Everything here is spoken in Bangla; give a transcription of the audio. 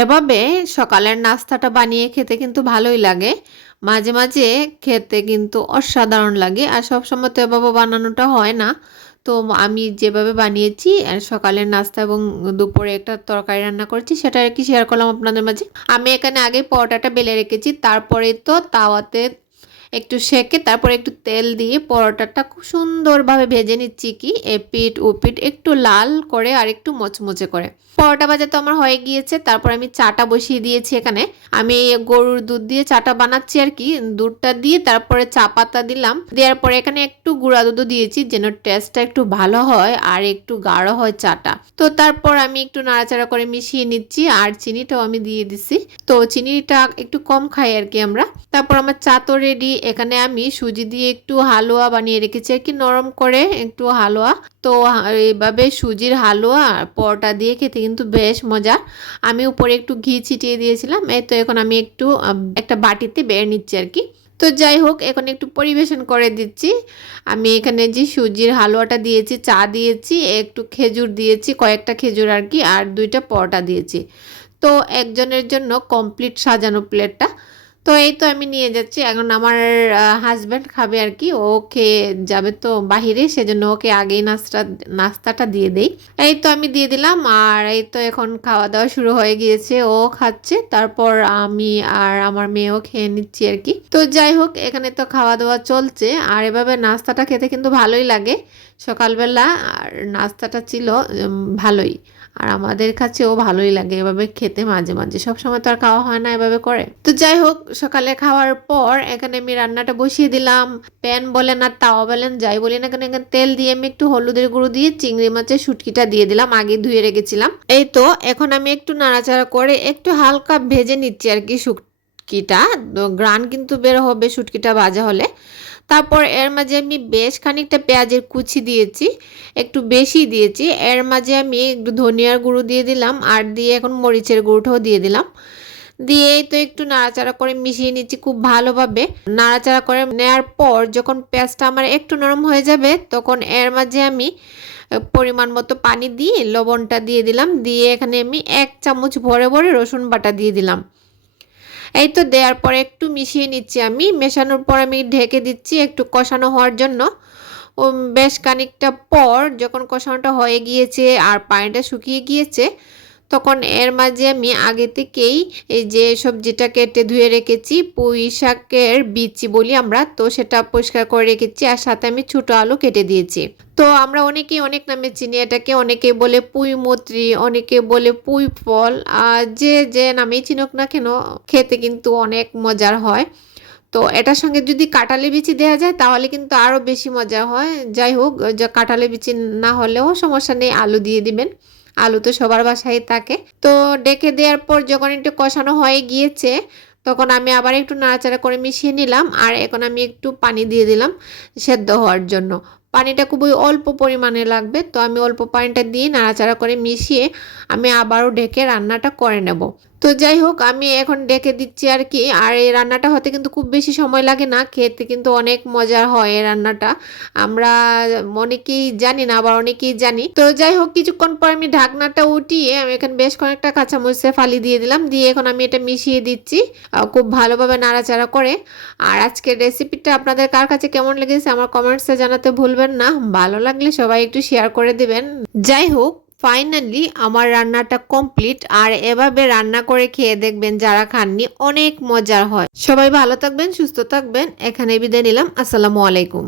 এভাবে সকালের নাস্তাটা বানিয়ে খেতে কিন্তু ভালোই লাগে। মাঝে মাঝে খেতে কিন্তু অসাধারণ লাগে আর সবসময় তো এভাবে বানানোটা হয় না। তো আমি যেভাবে বানিয়েছি সকালের নাস্তা এবং দুপুরে একটা তরকারি রান্না করেছি সেটা আর কি শেয়ার করলাম আপনাদের মাঝে। আমি এখানে আগে পরোটাটা বেলে রেখেছি তারপরে তো তাওয়াতে একটু সেকে, তারপরে একটু তেল দিয়ে পরোটাটা খুব সুন্দরভাবে ভেজে নিচ্ছি কি, এপিট, ওপিট, একটু লাল করে আর একটু মচমচে করে। পরোটা ভাজা তো আমার হয়ে গিয়েছে, তারপর আমি চাটা বসিয়ে দিয়েছি এখানে। আমি গরুর দুধ দিয়ে চাটা বানাচ্ছি আর কি, দুধটা দিয়ে তারপরে চা পাতা দিলাম। দেওয়ার পরে এখানে একটু গুঁড়া দুধও দিয়েছি, যেন টেস্টটা একটু ভালো হয় আর একটু গাঢ় হয় চাটা। তো তারপর আমি একটু নাড়াচাড়া করে মিশিয়ে নিচ্ছি, আর চিনিটাও আমি দিয়ে দিছি। তো চিনিটা একটু কম খাই আর কি আমরা। তারপর আমার চা তো রেডি এখানে আমি সুজি দিয়ে একটু হালুয়া বানিয়ে রেখেছি আর কি, নরম করে একটু হালুয়া। তো এইভাবে সুজির হালুয়া পরোটা দিয়ে খেতে কিন্তু বেশ মজা। আমি উপরে একটু ঘি ছিটিয়ে দিয়েছিলাম, এই তো এখন আমি একটু একটা বাটিতে বের নিচ্ছি আর কি। তো যাই হোক, এখন একটু পরিবেশন করে দিচ্ছি। আমি এখানে যে সুজির হালুয়াটা দিয়েছি, চা দিয়েছি, একটু খেজুর দিয়েছি, কয়েকটা খেজুর আর কি, আর দুইটা পরোটা দিয়েছি। তো একজনের জন্য কমপ্লিট সাজানো প্লেটটা। তো এই তো আমি নিয়ে যাচ্ছি। এখন আমার হাজব্যান্ড খাবে আর কি। ও খেয়ে যাবে তো বাহিরে, সেজন্য ওকে আগেই নাস্তা, নাস্তাটা দিয়ে দেই। এই তো আমি দিয়ে দিলাম আর এই তো এখন খাওয়া দাওয়া শুরু হয়ে গিয়েছে। ও খাচ্ছে, তারপর আমি আর আমার মেয়েও খেয়ে নিচ্ছি আর কি। তো যাই হোক, এখানে তো খাওয়া দাওয়া চলছে। আর এভাবে নাস্তাটা খেতে কিন্তু ভালোই লাগে। সকালবেলা আর নাস্তাটা ছিল ভালোই। আর আমাদের কাছেও ভালোই লাগে এভাবে খেতে মাঝে মাঝে। সব সময় তো আর খাওয়া হয় না এভাবে করে। তো যাই হোক, সকালে খাওয়ার পর এখানে আমি রান্নাটা বসিয়ে দিলাম। প্যান বলেন আর তাওয়া বলেন, যাই বলি না এখানে তেল দিয়ে আমি একটু হলুদের গুঁড়ো দিয়ে চিংড়ি মাছের শুটকিটা দিয়ে দিলাম, আগে ধুয়ে রেখেছিলাম। এই তো, এখন আমি একটু নাড়াচাড়া করে একটু হালকা ভেজে নিচ্ছি আর কি শুটকিটা। গ্রান কিন্তু বের হবে শুটকিটা ভাজা হলে। তারপর এর মাঝে আমি বেশ খানিকটা পেঁয়াজের কুচি দিয়েছি, একটু বেশি দিয়েছি। এর মাঝে আমি একটু ধনিয়ার গুঁড়ো দিয়ে দিলাম আর দিয়ে এখন মরিচের গুঁড়োটাও দিয়ে দিলাম। দিয়েই তো একটু নাড়াচাড়া করে মিশিয়ে নিচ্ছি খুব ভালোভাবে। নাড়াচাড়া করে নেওয়ার পর যখন পেঁয়াজটা আমার একটু নরম হয়ে যাবে, তখন এর মাঝে আমি পরিমাণ মতো পানি দিয়ে লবণটা দিয়ে দিলাম। দিয়ে এখানে আমি এক চামচ ভরে ভরে রসুন বাটা দিয়ে দিলাম। এই তো দেওয়ার পরে একটু মিশিয়ে নিচ্ছি আমি। মেশানোর পর আমি ঢেকে দিচ্ছি একটু কষানো হওয়ার জন্য। বেশ খানিকটা পর যখন কষানোটা হয়ে গিয়েছে আর পানিটা শুকিয়ে গিয়েছে তখন এর মাঝে আমি আগে থেকেই এই যে সবজিটা কেটে ধুয়ে রেখেছি, পুঁই শাকের বিচি বলি আমরা, তো সেটা পরিষ্কার করে রেখেছি আর সাথে আমি ছোটো আলু কেটে দিয়েছি। তো আমরা অনেকেই অনেক নামে চিনি, এটাকে অনেকে বলে পুঁই মত্রি অনেকে বলে পুঁই ফল, আর যে যে নামেই চিনুক না কেন, খেতে কিন্তু অনেক মজার হয়। তো এটার সঙ্গে যদি কাঁঠালি বিচি দেওয়া যায়, তাহলে কিন্তু আরও বেশি মজা হয়। যাই হোক, যে কাঁঠালি বিচি না হলেও সমস্যা নেই, আলু দিয়ে দিবেন। আলু তো সবার বাসায় থাকে। তো ডেকে দেওয়ার পর যখন একটু কষানো হয়ে গিয়েছে, তখন আমি আবার একটু নাড়াচাড়া করে মিশিয়ে নিলাম আর এখন আমি একটু পানি দিয়ে দিলাম সেদ্ধ হওয়ার জন্য। পানিটা খুবই অল্প পরিমাণে লাগবে, তো আমি অল্প পানিটা দিয়ে নাড়াচাড়া করে মিশিয়ে আমি আবারও ঢেকে রান্নাটা করে নেব। তো যাই হোক, আমি এখন ডেকে দিচ্ছি আর কি। আর এই রান্নাটা হতে কিন্তু খুব বেশি সময় লাগে না, খেতে কিন্তু অনেক মজার হয় এই রান্নাটা। আমরা অনেকেই জানি না, আবার অনেকেই জানি। তো যাই হোক, কিছুক্ষণ পর আমি ঢাকনাটা উঠিয়ে আমি এখানে বেশ কয়েকটা কাঁচামরিচে ফালি দিয়ে দিলাম। দিয়ে এখন আমি এটা মিশিয়ে দিচ্ছি খুব ভালোভাবে নাড়াচাড়া করে। আর আজকের রেসিপিটা আপনাদের কার কাছে কেমন লেগেছে, আমার কমেন্টসে জানাতে ভুলবেন না। ভালো লাগলে সবাই একটু শেয়ার করে দিবেন। যাই হোক ফাইনালি আমার রান্নাটা কমপ্লিট আর এভাবে রান্না করে খেয়ে দেখবেন যারা খাননি, অনেক মজার হয়। সবাই ভালো থাকবেন, সুস্থ থাকবেন। এখানে বিদায় নিলাম। আসসালামু আলাইকুম।